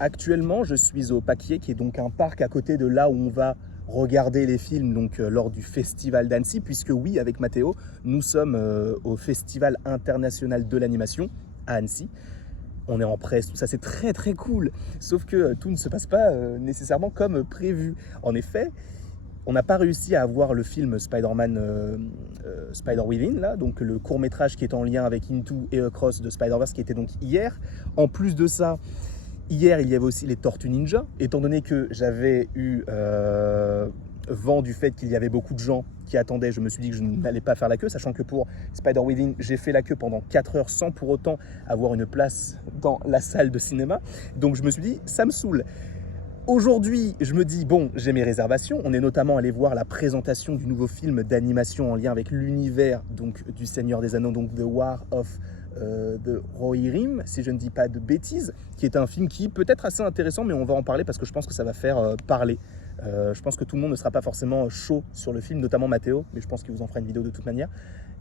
Actuellement, je suis au Paquier, qui est donc un parc à côté de là où on va regarder les films donc, lors du Festival d'Annecy, puisque oui, avec Mathéo, nous sommes au Festival international de l'animation à Annecy. On est en presse, tout ça, c'est très très cool. Sauf que tout ne se passe pas nécessairement comme prévu. En effet, on n'a pas réussi à avoir le film Spider-Man Spider-Within, là, donc le court-métrage qui est en lien avec Into et Across de Spider-Verse, qui était donc hier. En plus de ça, hier, il y avait aussi les Tortues Ninja. Étant donné que j'avais eu vent du fait qu'il y avait beaucoup de gens qui attendaient, je me suis dit que je n'allais pas faire la queue, sachant que pour Spider-Within, j'ai fait la queue pendant 4 heures sans pour autant avoir une place dans la salle de cinéma. Donc je me suis dit, ça me saoule. Aujourd'hui, je me dis, bon, j'ai mes réservations. On est notamment allé voir la présentation du nouveau film d'animation en lien avec l'univers donc, du Seigneur des Anneaux, donc The War of de Rohirrim, si je ne dis pas de bêtises, qui est un film qui peut être assez intéressant, mais on va en parler parce que je pense que ça va faire parler. Je pense que tout le monde ne sera pas forcément chaud sur le film, notamment Mathéo, mais je pense qu'il vous en fera une vidéo de toute manière.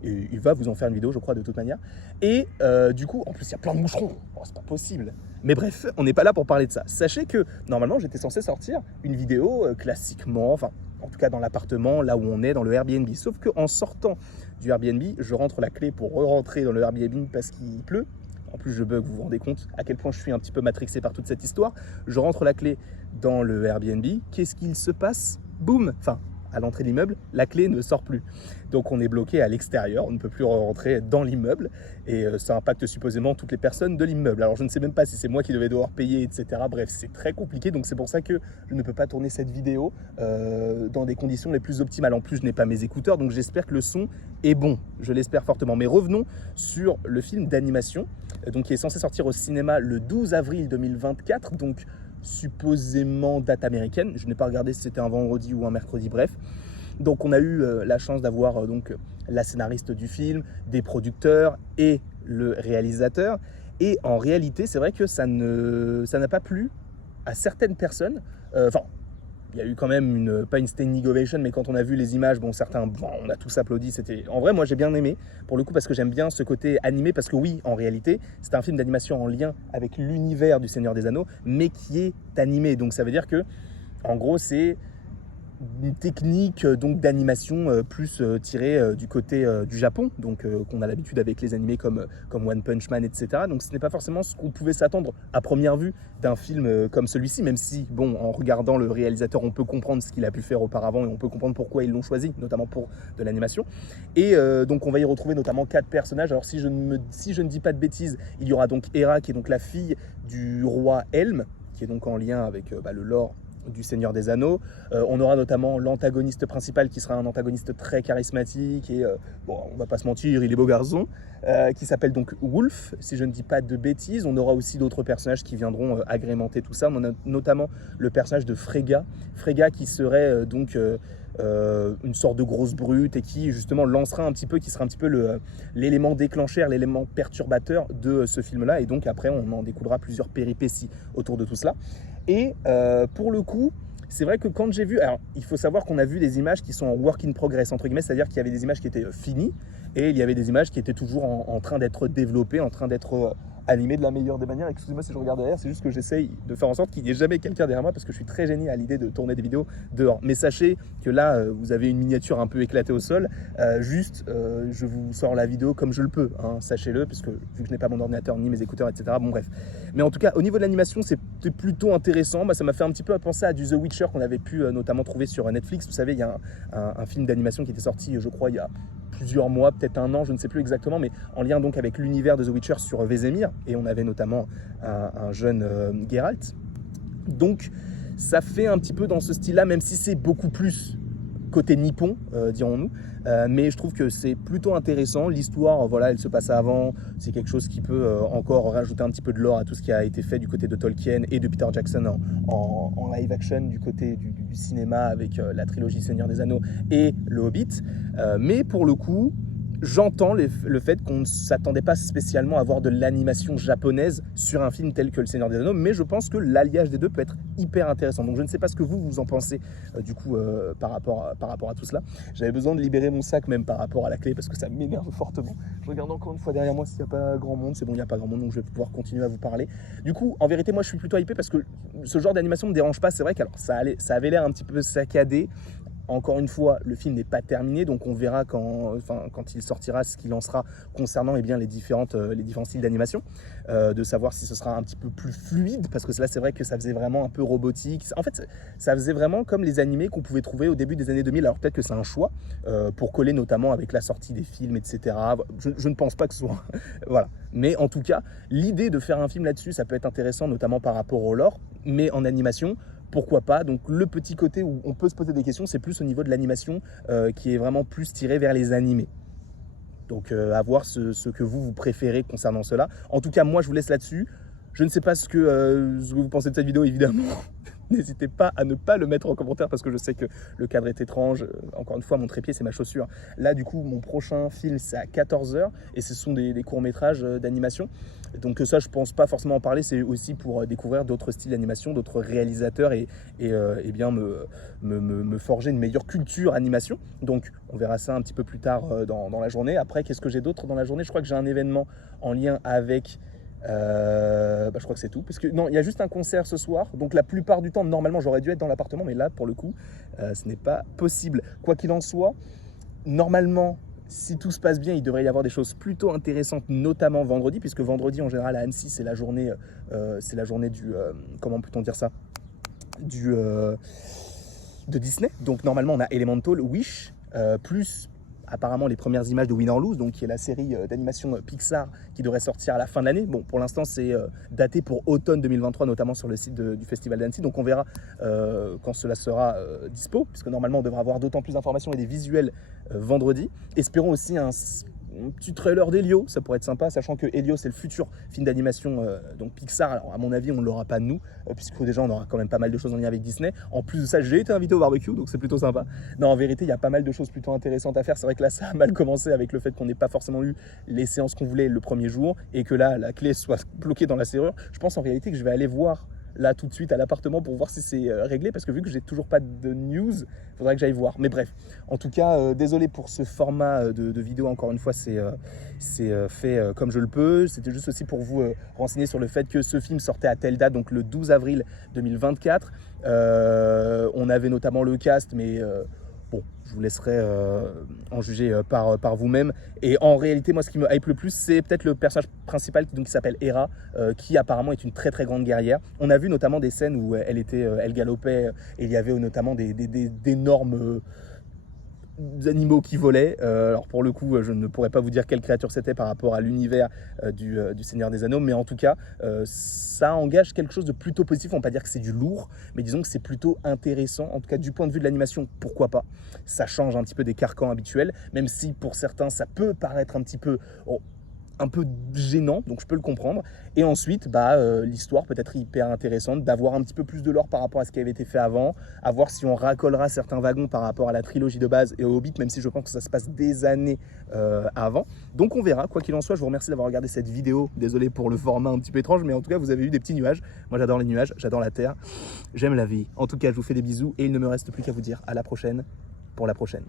Et il va vous en faire une vidéo, je crois, de toute manière. Et du coup, en plus, il y a plein de moucherons. Oh, c'est pas possible. Mais bref, on n'est pas là pour parler de ça. Sachez que, normalement, j'étais censé sortir une vidéo classiquement, enfin, en tout cas dans l'appartement, là où on est, dans le Airbnb. Sauf qu'en sortant du Airbnb, je rentre la clé pour re-rentrer dans le Airbnb parce qu'il pleut. En plus, je bug, vous vous rendez compte à quel point je suis un petit peu matrixé par toute cette histoire. Je rentre la clé dans le Airbnb. Qu'est-ce qu'il se passe? Boum! Enfin, à l'entrée de l'immeuble, la clé ne sort plus. Donc on est bloqué à l'extérieur, on ne peut plus rentrer dans l'immeuble et ça impacte supposément toutes les personnes de l'immeuble. Alors je ne sais même pas si c'est moi qui devais devoir payer, etc. Bref, c'est très compliqué, donc c'est pour ça que je ne peux pas tourner cette vidéo dans des conditions les plus optimales. En plus, je n'ai pas mes écouteurs, donc j'espère que le son est bon, je l'espère fortement. Mais revenons sur le film d'animation, donc qui est censé sortir au cinéma le 12 avril 2024, donc supposément date américaine. Je n'ai pas regardé si c'était un vendredi ou un mercredi, bref. Donc on a eu la chance d'avoir donc la scénariste du film, des producteurs et le réalisateur. Et en réalité, c'est vrai que ça n'a pas plu à certaines personnes. Enfin, il y a eu quand même pas une standing ovation, mais quand on a vu les images, bon, certains, bon, on a tous applaudi. En vrai, moi, j'ai bien aimé, pour le coup, parce que j'aime bien ce côté animé, parce que oui, en réalité, c'est un film d'animation en lien avec l'univers du Seigneur des Anneaux, mais qui est animé. Donc, ça veut dire que, en gros, c'est une technique donc d'animation plus tirée du côté du Japon, donc qu'on a l'habitude avec les animés comme One Punch Man, etc. Donc ce n'est pas forcément ce qu'on pouvait s'attendre à première vue d'un film comme celui-ci, même si, bon, en regardant le réalisateur, on peut comprendre ce qu'il a pu faire auparavant et on peut comprendre pourquoi ils l'ont choisi, notamment pour de l'animation. Et donc on va y retrouver notamment 4 personnages. Alors si je ne dis pas de bêtises, il y aura donc Hera, qui est donc la fille du roi Helm, qui est donc en lien avec le lore du Seigneur des Anneaux. On aura notamment l'antagoniste principal qui sera un antagoniste très charismatique et bon, on va pas se mentir, il est beau garçon, qui s'appelle donc Wolf, si je ne dis pas de bêtises. On aura aussi d'autres personnages qui viendront agrémenter tout ça. On a notamment le personnage de Freyja, qui serait donc une sorte de grosse brute et qui justement lancera un petit peu, qui sera un petit peu l'élément déclencheur, l'élément perturbateur de ce film-là. Et donc après, on en découlera plusieurs péripéties autour de tout cela. Et pour le coup, c'est vrai que quand j'ai vu... Alors, il faut savoir qu'on a vu des images qui sont en work in progress, entre guillemets, c'est-à-dire qu'il y avait des images qui étaient finies et il y avait des images qui étaient toujours en train d'être développées, en train d'être animées de la meilleure des manières. Excusez-moi si je regarde derrière, c'est juste que j'essaye de faire en sorte qu'il n'y ait jamais quelqu'un derrière moi parce que je suis très gêné à l'idée de tourner des vidéos dehors. Mais sachez que là, vous avez une miniature un peu éclatée au sol. Je vous sors la vidéo comme je le peux, hein, sachez-le, parce que vu que je n'ai pas mon ordinateur ni mes écouteurs, etc. Bon, bref. Mais en tout cas, au niveau de l'animation, c'était plutôt intéressant. Bah, ça m'a fait un petit peu penser à du The Witcher qu'on avait pu notamment trouver sur Netflix. Vous savez, il y a un film d'animation qui était sorti, je crois, il y a plusieurs mois, peut-être un an, je ne sais plus exactement, mais en lien donc avec l'univers de The Witcher sur Vézémir. Et on avait notamment un jeune Geralt. Donc, ça fait un petit peu dans ce style-là, même si c'est beaucoup plus côté nippon, dirons-nous. Mais je trouve que c'est plutôt intéressant. L'histoire, voilà, elle se passe avant. C'est quelque chose qui peut encore rajouter un petit peu de lore à tout ce qui a été fait du côté de Tolkien et de Peter Jackson en live action du côté du cinéma avec la trilogie Seigneur des Anneaux et Le Hobbit. Mais pour le coup, j'entends le fait qu'on ne s'attendait pas spécialement à voir de l'animation japonaise sur un film tel que Le Seigneur des Anneaux, mais je pense que l'alliage des deux peut être hyper intéressant. Donc je ne sais pas ce que vous en pensez par rapport à tout cela. J'avais besoin de libérer mon sac même par rapport à la clé parce que ça m'énerve fortement. Je regarde encore une fois derrière moi s'il n'y a pas grand monde. C'est bon, il n'y a pas grand monde, donc je vais pouvoir continuer à vous parler. Du coup, en vérité, moi je suis plutôt hypé parce que ce genre d'animation ne me dérange pas. C'est vrai que ça avait l'air un petit peu saccadé. Encore une fois, le film n'est pas terminé, donc on verra quand il sortira ce qu'il en sera concernant les différents styles d'animation, de savoir si ce sera un petit peu plus fluide, parce que là c'est vrai que ça faisait vraiment un peu robotique. En fait, ça faisait vraiment comme les animés qu'on pouvait trouver au début des années 2000. Alors peut-être que c'est un choix pour coller notamment avec la sortie des films, etc. Je ne pense pas que ce soit... voilà. Mais en tout cas, l'idée de faire un film là-dessus, ça peut être intéressant, notamment par rapport au lore, mais en animation, pourquoi pas. Donc le petit côté où on peut se poser des questions, c'est plus au niveau de l'animation qui est vraiment plus tiré vers les animés. Donc à voir ce que vous préférez concernant cela. En tout cas, moi je vous laisse là-dessus. Je ne sais pas ce que vous pensez de cette vidéo, évidemment. N'hésitez pas à ne pas le mettre en commentaire parce que je sais que le cadre est étrange. Encore une fois, mon trépied, c'est ma chaussure. Là, du coup, mon prochain film, c'est à 14 h et ce sont des courts-métrages d'animation. Donc ça, je pense pas forcément en parler. C'est aussi pour découvrir d'autres styles d'animation, d'autres réalisateurs et bien me forger une meilleure culture animation. Donc, on verra ça un petit peu plus tard dans la journée. Après, qu'est-ce que j'ai d'autre dans la journée? Je crois que j'ai un événement en lien avec... je crois que c'est tout, parce que non, il y a juste un concert ce soir, donc la plupart du temps normalement j'aurais dû être dans l'appartement, mais là pour le coup ce n'est pas possible. Quoi qu'il en soit, normalement si tout se passe bien, il devrait y avoir des choses plutôt intéressantes, notamment vendredi, puisque vendredi en général à Annecy c'est la journée du comment peut-on dire ça, de Disney. Donc normalement on a Elemental, Wish, plus apparemment les premières images de Win or Lose, donc qui est la série d'animation Pixar qui devrait sortir à la fin de l'année. Bon, pour l'instant, c'est daté pour automne 2023, notamment sur le site du Festival d'Annecy. Donc on verra quand cela sera dispo, puisque normalement on devra avoir d'autant plus d'informations et des visuels vendredi. Espérons aussi un petit trailer d'Elio, ça pourrait être sympa, sachant que Elio c'est le futur film d'animation donc Pixar. Alors à mon avis on ne l'aura pas nous, puisque déjà on aura quand même pas mal de choses en lien avec Disney. En plus de ça, j'ai été invité au barbecue, donc c'est plutôt sympa. Non, en vérité il y a pas mal de choses plutôt intéressantes à faire. C'est vrai que là ça a mal commencé avec le fait qu'on n'ait pas forcément eu les séances qu'on voulait le premier jour, et que là la clé soit bloquée dans la serrure. Je pense en réalité que je vais aller voir là tout de suite à l'appartement pour voir si c'est réglé, parce que vu que j'ai toujours pas de news, il faudrait que j'aille voir. Mais bref, en tout cas, désolé pour ce format de vidéo, encore une fois, c'est fait comme je le peux. C'était juste aussi pour vous renseigner sur le fait que ce film sortait à telle date, donc le 12 avril 2024. On avait notamment le cast, mais... bon, je vous laisserai en juger par vous-même. Et en réalité, moi, ce qui me hype le plus, c'est peut-être le personnage principal qui s'appelle Hera, qui apparemment est une très très grande guerrière. On a vu notamment des scènes où elle galopait, et il y avait notamment d'énormes animaux qui volaient. Alors pour le coup, je ne pourrais pas vous dire quelle créature c'était par rapport à l'univers du Seigneur des Anneaux, mais en tout cas, ça engage quelque chose de plutôt positif. On ne va pas dire que c'est du lourd, mais disons que c'est plutôt intéressant. En tout cas, du point de vue de l'animation, pourquoi pas. Ça change un petit peu des carcans habituels, même si pour certains, ça peut paraître un petit peu... un peu gênant, donc je peux le comprendre. Et ensuite, l'histoire peut être hyper intéressante, d'avoir un petit peu plus de lore par rapport à ce qui avait été fait avant, à voir si on racolera certains wagons par rapport à la trilogie de base et au Hobbit, même si je pense que ça se passe des années avant. Donc on verra, quoi qu'il en soit. Je vous remercie d'avoir regardé cette vidéo. Désolé pour le format un petit peu étrange, mais en tout cas, vous avez eu des petits nuages. Moi, j'adore les nuages, j'adore la Terre, j'aime la vie. En tout cas, je vous fais des bisous et il ne me reste plus qu'à vous dire à la prochaine pour la prochaine.